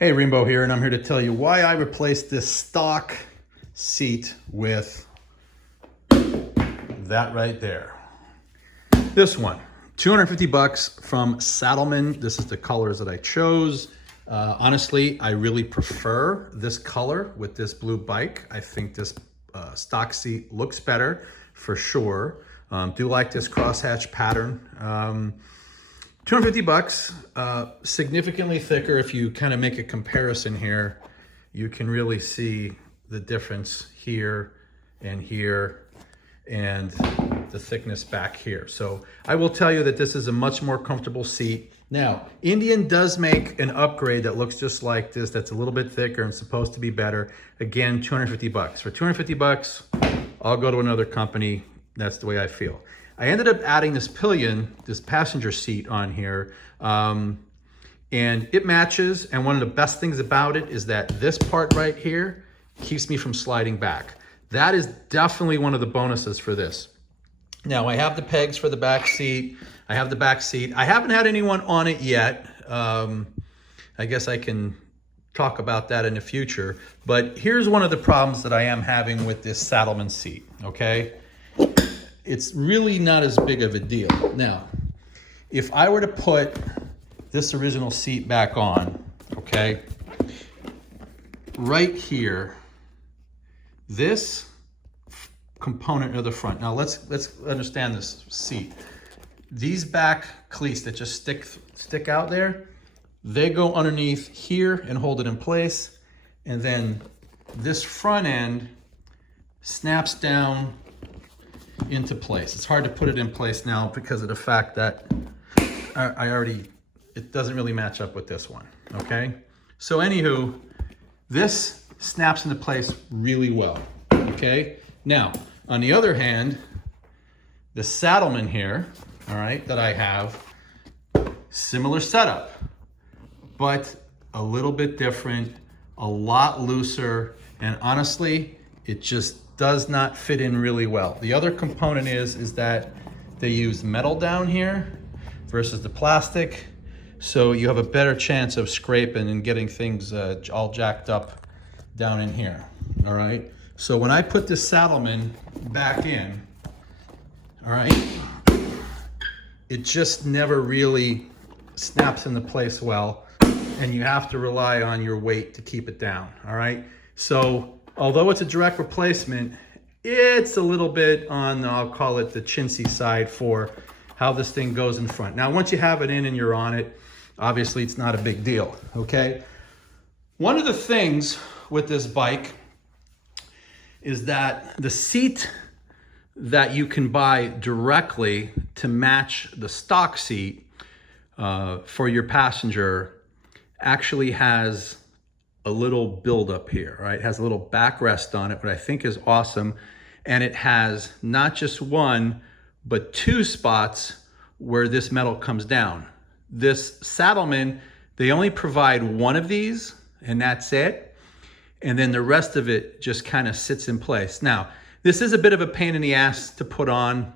Hey, Rainbow here, and I'm here to tell you why I replaced this stock seat with that right there. This one, 250 bucks from Saddlemen. This is the colors that I chose. Honestly, I really prefer this color with this blue bike. I think this stock seat looks better for sure. Do like this crosshatch pattern. 250 bucks, significantly thicker. If you kind of make a comparison here, you can really see the difference here and the thickness back here. So I will tell you that this is a much more comfortable seat. Now, Indian does make an upgrade that looks just like this, that's a little bit thicker and supposed to be better. Again, 250 bucks. For 250 bucks, I'll go to another company. That's the way I feel. I ended up adding this pillion, this passenger seat on here, and it matches. And one of the best things about it is that this part right here keeps me from sliding back. That is definitely one of the bonuses for this. Now I have the pegs for the back seat. I have the back seat. I haven't had anyone on it yet. I guess I can talk about that in the future. But here's one of the problems that I am having with this Saddlemen seat, okay? It's really not as big of a deal. Now, if I were to put this original seat back on, okay, right here, this component of the front. Now let's understand this seat. These back cleats that just stick out there, they go underneath here and hold it in place. And then this front end snaps down into place. It's hard to put it in place now because of the fact that it doesn't really match up with this one, okay? So anywho, this snaps into place really well, okay? Now, on the other hand, the Saddlemen here, all right, that I have, similar setup, but a little bit different, a lot looser, and honestly, it just does not fit in really well. The other component is that they use metal down here versus the plastic, so you have a better chance of scraping and getting things all jacked up down in here, all right? So when I put this Saddlemen back in, all right, it just never really snaps into place well, and you have to rely on your weight to keep it down, all right? So although it's a direct replacement, it's a little bit on, I'll call it the chintzy side for how this thing goes in front. Now, once you have it in and you're on it, obviously it's not a big deal, okay? One of the things with this bike is that the seat that you can buy directly to match the stock seat for your passenger actually has a little buildup here, right? It has a little backrest on it, what I think is awesome. And it has not just one, but two spots where this metal comes down. This Saddlemen, they only provide one of these and that's it. And then the rest of it just kind of sits in place. Now, this is a bit of a pain in the ass to put on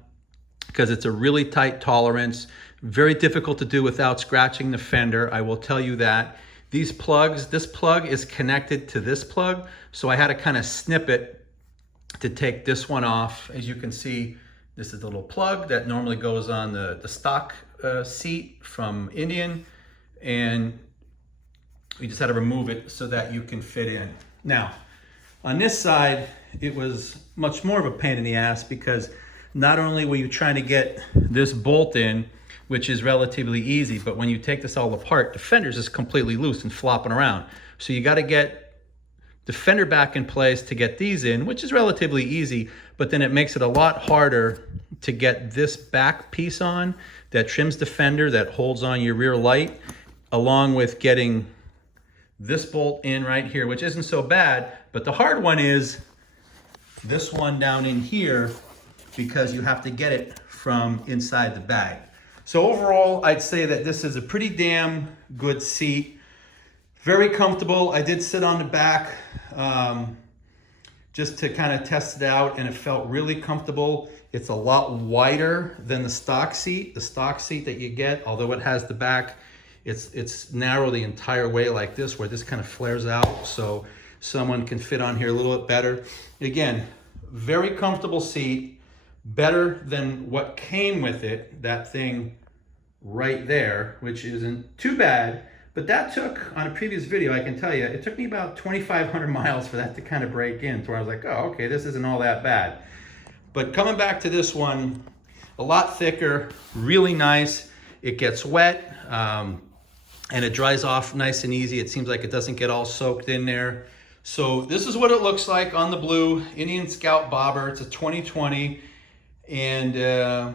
because it's a really tight tolerance, very difficult to do without scratching the fender. I will tell you that. These plugs, this plug is connected to this plug, so I had to kind of snip it to take this one off. As you can see, this is the little plug that normally goes on the stock seat from Indian, and we just had to remove it so that you can fit in. Now, on this side, it was much more of a pain in the ass because not only were you trying to get this bolt in, which is relatively easy, but when you take this all apart, the fender's just completely loose and flopping around. So you got to get the fender back in place to get these in, which is relatively easy, but then it makes it a lot harder to get this back piece on that trims the fender, that holds on your rear light, along with getting this bolt in right here, which isn't so bad, but the hard one is this one down in here because you have to get it from inside the bag. So overall, I'd say that this is a pretty damn good seat. Very comfortable. I did sit on the back just to kind of test it out, and it felt really comfortable. It's a lot wider than the stock seat. The stock seat that you get, although it has the back, It's narrow the entire way like this, where this kind of flares out, so someone can fit on here a little bit better. Again, very comfortable seat, better than what came with it, that thing right there, which isn't too bad. But that took, on a previous video, I can tell you, it took me about 2,500 miles for that to kind of break in, to where I was like, oh, okay, this isn't all that bad. But coming back to this one, a lot thicker, really nice. It gets wet, and it dries off nice and easy. It seems like it doesn't get all soaked in there. So this is what it looks like on the blue Indian Scout bobber. It's a 2020, and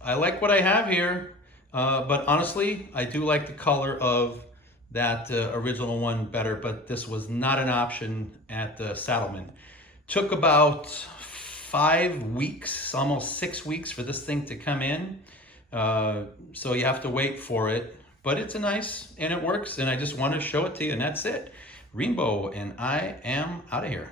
I like what I have here. But honestly, I do like the color of that original one better, but this was not an option at Saddlemen. Took about 5 weeks, almost 6 weeks for this thing to come in. So you have to wait for it, but it's a nice, and it works, and I just want to show it to you, and that's it. Rainbow, and I am out of here.